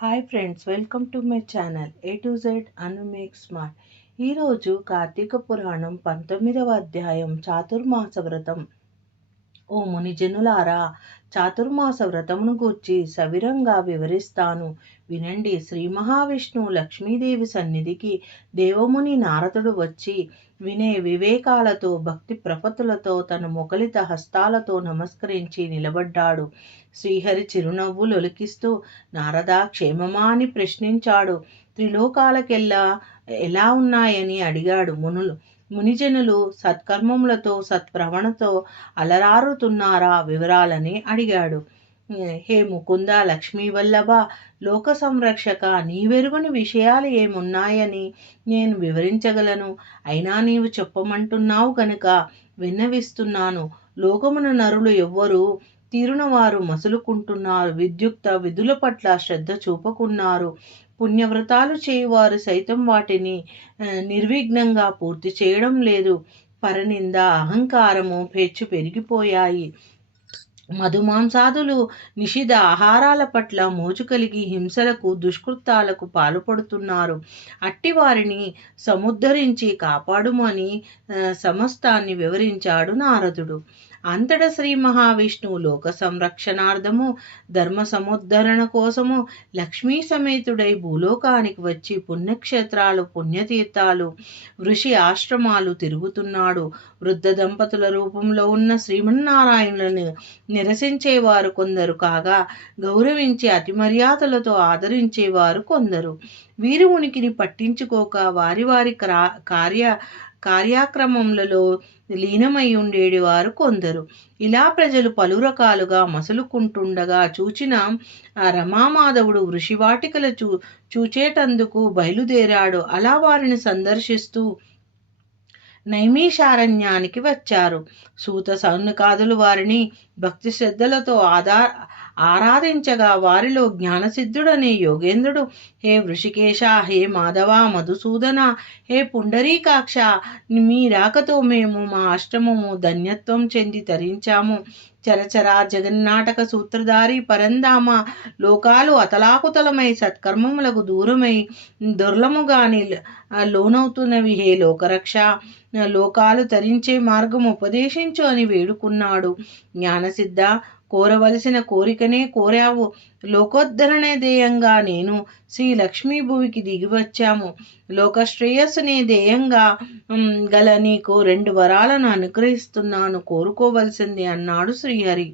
Hi friends welcome to my channel A to Z Anu make smart ఈరోజు కార్తీక పురాణం పంతొమ్మిదవ అధ్యాయం చాతుర్మాస వ్రతం. ఓ మునిజనులారా చాతుర్మాస వ్రతమును గూర్చి సవిరంగా వివరిస్తాను. వినండి శ్రీ మహావిష్ణువు లక్ష్మీదేవి సన్నిధికి దేవముని నారదుడు వచ్చి వినే వివేకాలతో భక్తి ప్రపతులతో తన మొకలిత హస్తాలతో నమస్కరించి నిలబడ్డాడు. శ్రీహరి చిరునవ్వులు ఒలికిస్తూ నారదా క్షేమమా? అని ప్రశ్నించాడు. త్రిలోకాలకెల్లా ఎలా ఉన్నాయని అడిగాడు మునులు. మునిజనులు సత్కర్మములతో సత్ప్రవణతో అలరారుతున్నారా వివరాలని అడిగాడు. హే ముకుంద లక్ష్మీ వల్లభ లోక సంరక్షక నీవెరుగని విషయాలు ఏమున్నాయని నేను వివరించగలను. అయినా నీవు చెప్పమంటున్నావు కనుక విన్నవిస్తున్నాను. లోకమున నరులు ఎవ్వరూ తీరున వారు మసులుకుంటున్నారు. విద్యుక్త విధుల పట్ల శ్రద్ధ చూపకున్నారు. పుణ్యవ్రతాలు చేయువారు సైతం వాటిని నిర్విఘ్నంగా పూర్తి చేయడం లేదు. పరనింద అహంకారము పెచ్చు పెరిగిపోయాయి. మధుమాంసాదులు నిషిధ ఆహారాల పట్ల మోజు కలిగి హింసలకు దుష్కృతాలకు పాల్పడుతున్నారు. అట్టి వారిని సముద్ధరించి కాపాడుమని సమస్తాన్ని వివరించాడు నారదుడు. అంతట శ్రీ మహావిష్ణువు లోక సంరక్షణార్థము ధర్మ సముద్ధరణ కోసము లక్ష్మీ సమేతుడై భూలోకానికి వచ్చి పుణ్యక్షేత్రాలు పుణ్యతీర్థాలు ఋషి ఆశ్రమాలు తిరుగుతున్నాడు. వృద్ధ దంపతుల రూపంలో ఉన్న శ్రీమన్నారాయణులను నిరసించేవారు కొందరు కాగా గౌరవించి అతి మర్యాదలతో ఆదరించేవారు కొందరు. వీరి ఉనికిని పట్టించుకోక వారి వారి కార్య కార్యక్రమములలో లీనమై ఉండేది వారు కొందరు. ఇలా ప్రజలు పలు రకాలుగా మసలుకుంటుండగా చూచిన రమామాధవుడు వృషివాటికల చూ చూచేటందుకు బయలుదేరాడు. అలా వారిని సందర్శిస్తూ నైమీషారణ్యానికి వచ్చారు. సూత సౌనకాదులు వారిని భక్తి శ్రద్ధలతో ఆధార ఆరాధించగా వారిలో జ్ఞానసిద్ధుడనే యోగేంద్రుడు. హే వృషికేశ హే మాధవ మధుసూదన హే పుండరీకాక్ష మీ రాకతో మేము మా అష్టమము ధన్యత్వం చెంది తరించాము. చరచరా జగన్నాటక సూత్రధారి పరందామ లోకాలు అతలాకుతలమై సత్కర్మములకు దూరమై దుర్లముగాని లోనవుతున్నవి హే లోకరక్ష. లోకాలు తరించే మార్గం ఉపదేశించు అని వేడుకున్నాడు. జ్ఞానసిద్ధ కోరవలసిన కోరికనే కోరావు. లోకోద్ధరణే ధ్యేయంగా నేను శ్రీ లక్ష్మీ భువికి దిగివచ్చాము లోక శ్రేయస్సునే ధ్యేయంగా గల నీకు రెండు వరాలను అనుగ్రహిస్తున్నాను. కోరుకోవలసింది అన్నాడు శ్రీహరి.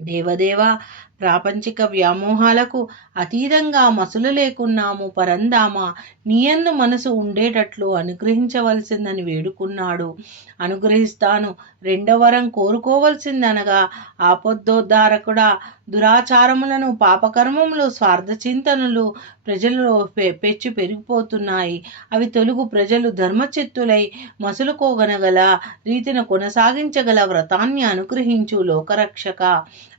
దేవదేవ ప్రాపంచిక వ్యామోహాలకు అతీతంగా మసులు లేకున్నాము పరందామా. నీయందు మనసు ఉండేటట్లు అనుగ్రహించవలసిందని వేడుకున్నాడు. అనుగ్రహిస్తాను రెండవరం కోరుకోవలసిందనగా ఆపద్దోద్ధారకుడా దురాచారములను పాపకర్మములు స్వార్థ చింతనలు ప్రజలలో పెచ్చు పెరిగిపోతున్నాయి. అవి తెలుగు ప్రజలు ధర్మచిత్తులై మసులుకోగనగల రీతిన కొనసాగించగల వ్రతాన్ని అనుగ్రహించు లోకరక్షక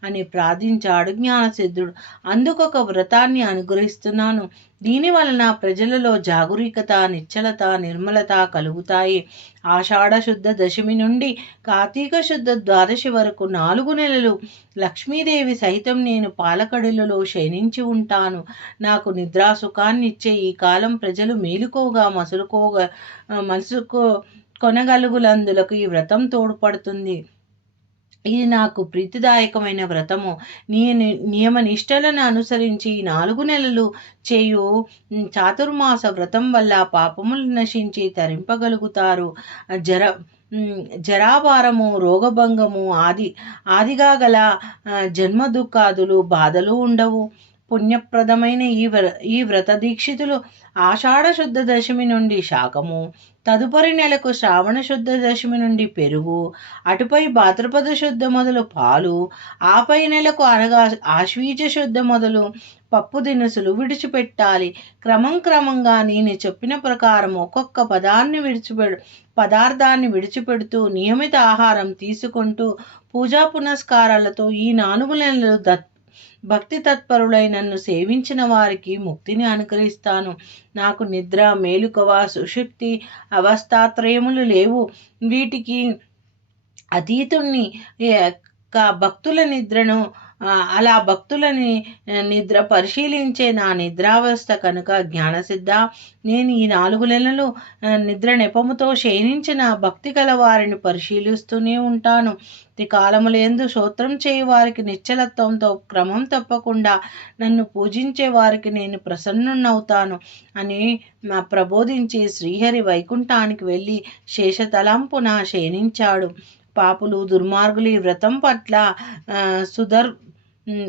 అని ప్రార్థించాడు జ్ఞానసిద్ధుడు అందుకొక వ్రతాన్ని అనుగ్రహిస్తున్నాను. దీని వలన ప్రజలలో జాగరూకత నిశ్చలత నిర్మలత కలుగుతాయి. ఆషాఢ శుద్ధ దశమి నుండి కార్తీక శుద్ధ ద్వాదశి వరకు నాలుగు నెలలు లక్ష్మీదేవి సహితం నేను పాలకడులలో శయనించి ఉంటాను. నాకు నిద్రా సుఖాన్నిచ్చే ఈ కాలం ప్రజలు మేలుకోగా మసులుకోగా మసులుకో కొనగలుగులందులకు ఈ వ్రతం తోడ్పడుతుంది. ఇది నాకు ప్రీతిదాయకమైన వ్రతము. నీ నియమ నిష్టలను అనుసరించి నాలుగు నెలలు చేయు చాతుర్మాస వ్రతం వల్ల పాపములు నశించి తరింపగలుగుతారు. జర జరాభారము రోగభంగము ఆది ఆదిగా గల జన్మ దుఃఖాదులు బాధలు ఉండవు. పుణ్యప్రదమైన ఈ వ్ర ఈ వ్రత దీక్షితులు ఆషాఢ శుద్ధ దశమి నుండి శాకము తదుపరి నెలకు శ్రావణ శుద్ధ దశమి నుండి పెరుగు అటుపై భాద్రపద శుద్ధ మొదలు పాలు ఆపై నెలకు అనగా ఆశ్వీజ శుద్ధ మొదలు పప్పు దినుసులు విడిచిపెట్టాలి. క్రమం క్రమంగా నేను చెప్పిన ప్రకారం ఒక్కొక్క పదాన్ని విడిచిపెడు పదార్థాన్ని విడిచిపెడుతూ నియమిత ఆహారం తీసుకుంటూ పూజా పునస్కారాలతో ఈ నాలుగు నెలలు దత్ భక్తి తత్పరులై నన్ను సేవించిన వారికి ముక్తిని అనుగ్రహిస్తాను. నాకు నిద్ర మేలుకవ సుషుప్తి అవస్థాత్రయములు లేవు. వీటికి అతీతుణ్ణి భక్తుల నిద్రను అలా భక్తులని నిద్ర పరిశీలించే నా నిద్రావస్థ కనుక జ్ఞానసిద్ధ. నేను ఈ నాలుగు నెలలు నిద్ర నెపముతో క్షీణించిన భక్తి గల వారిని పరిశీలిస్తూనే ఉంటాను. కాలములందు స్తోత్రం చేయి వారికి నిశ్చలత్వంతో క్రమం తప్పకుండా నన్ను పూజించే వారికి నేను ప్రసన్నున్నవుతాను అని మా ప్రబోధించి శ్రీహరి వైకుంఠానికి వెళ్ళి శేషతలంపున క్షీణించాడు. పాపులు దుర్మార్గులు ఈ వ్రతం పట్ల సుధర్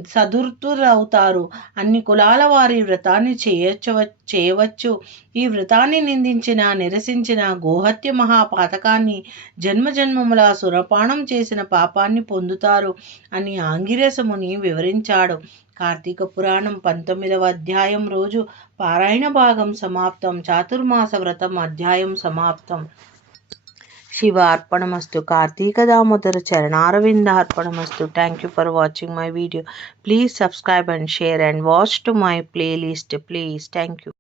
సదుర్తులవుతారు అన్ని కులాల వారి వ్రతాన్ని చేయొచ్చు చేయవచ్చు. ఈ వ్రతాన్ని నిందించిన నిరసించిన గోహత్య మహాపాతకాన్ని జన్మజన్మముల సురపానం చేసిన పాపాన్ని పొందుతారు అని ఆంగిరసముని వివరించాడు. కార్తీక పురాణం పంతొమ్మిదవ అధ్యాయం రోజు పారాయణ భాగం సమాప్తం. చాతుర్మాస వ్రతం అధ్యాయం సమాప్తం. శివ అర్పణమస్తు కార్తీక దామోదర చరణారవింద అర్పణమస్తు. Thank you for watching my video please subscribe and share and watch to my playlist please thank you